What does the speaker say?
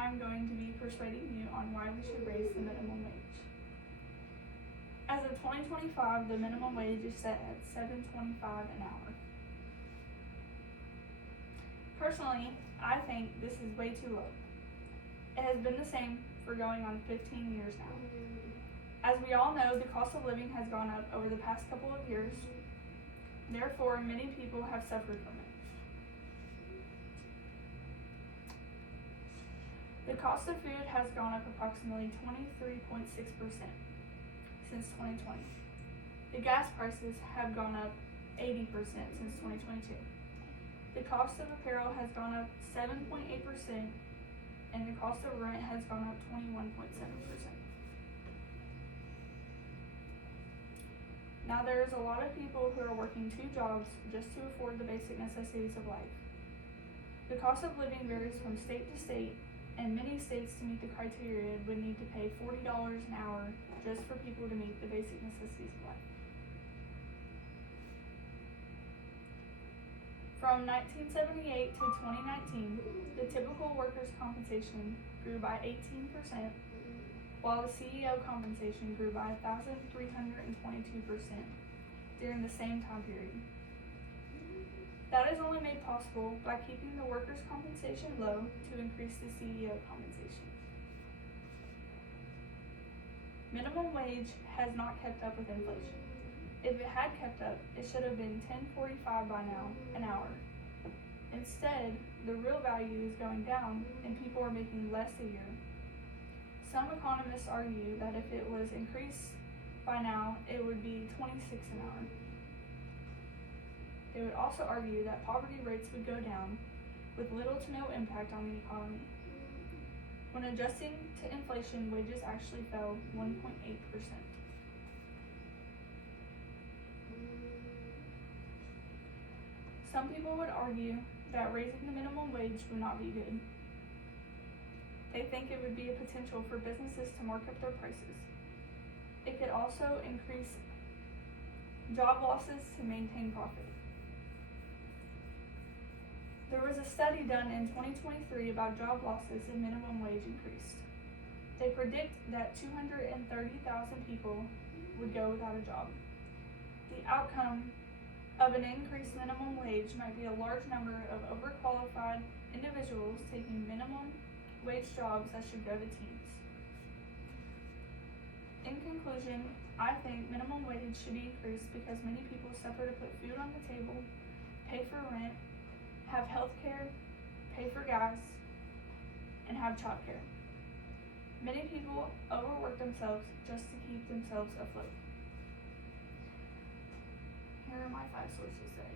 I'm going to be persuading you on why we should raise the minimum wage. As of 2025, the minimum wage is set at $7.25 an hour. Personally, I think this is way too low. It has been the same for going on 15 years now. As we all know, the cost of living has gone up over the past couple of years. Therefore, many people have suffered from it. The cost of food has gone up approximately 23.6% since 2020. The gas prices have gone up 80% since 2022. The cost of apparel has gone up 7.8%, and the cost of rent has gone up 21.7%. Now, there is a lot of people who are working 2 jobs just to afford the basic necessities of life. The cost of living varies from state to state, and many states to meet the criteria would need to pay $40 an hour just for people to meet the basic necessities of life. From 1978 to 2019, the typical workers' compensation grew by 18%, while the CEO compensation grew by 1,322% during the same time period. That is only made possible by keeping the workers' compensation low to increase the CEO compensation. Minimum wage has not kept up with inflation. If it had kept up, it should have been $10.45 by now an hour. Instead, the real value is going down and people are making less a year. Some economists argue that if it was increased by now, it would be $26 an hour. They would also argue that poverty rates would go down with little to no impact on the economy. When adjusting to inflation, wages actually fell 1.8%. Some people would argue that raising the minimum wage would not be good. They think it would be a potential for businesses to mark up their prices. It could also increase job losses to maintain profit. There was a study done in 2023 about job losses if minimum wage increased. They predict that 230,000 people would go without a job. The outcome of an increased minimum wage might be a large number of overqualified individuals taking minimum wage jobs that should go to teens. In conclusion, I think minimum wage should be increased because many people suffer to put food on the table, pay for rent, have health care, pay for gas, and have childcare. Many people overwork themselves just to keep themselves afloat. Here are my 5 sources that I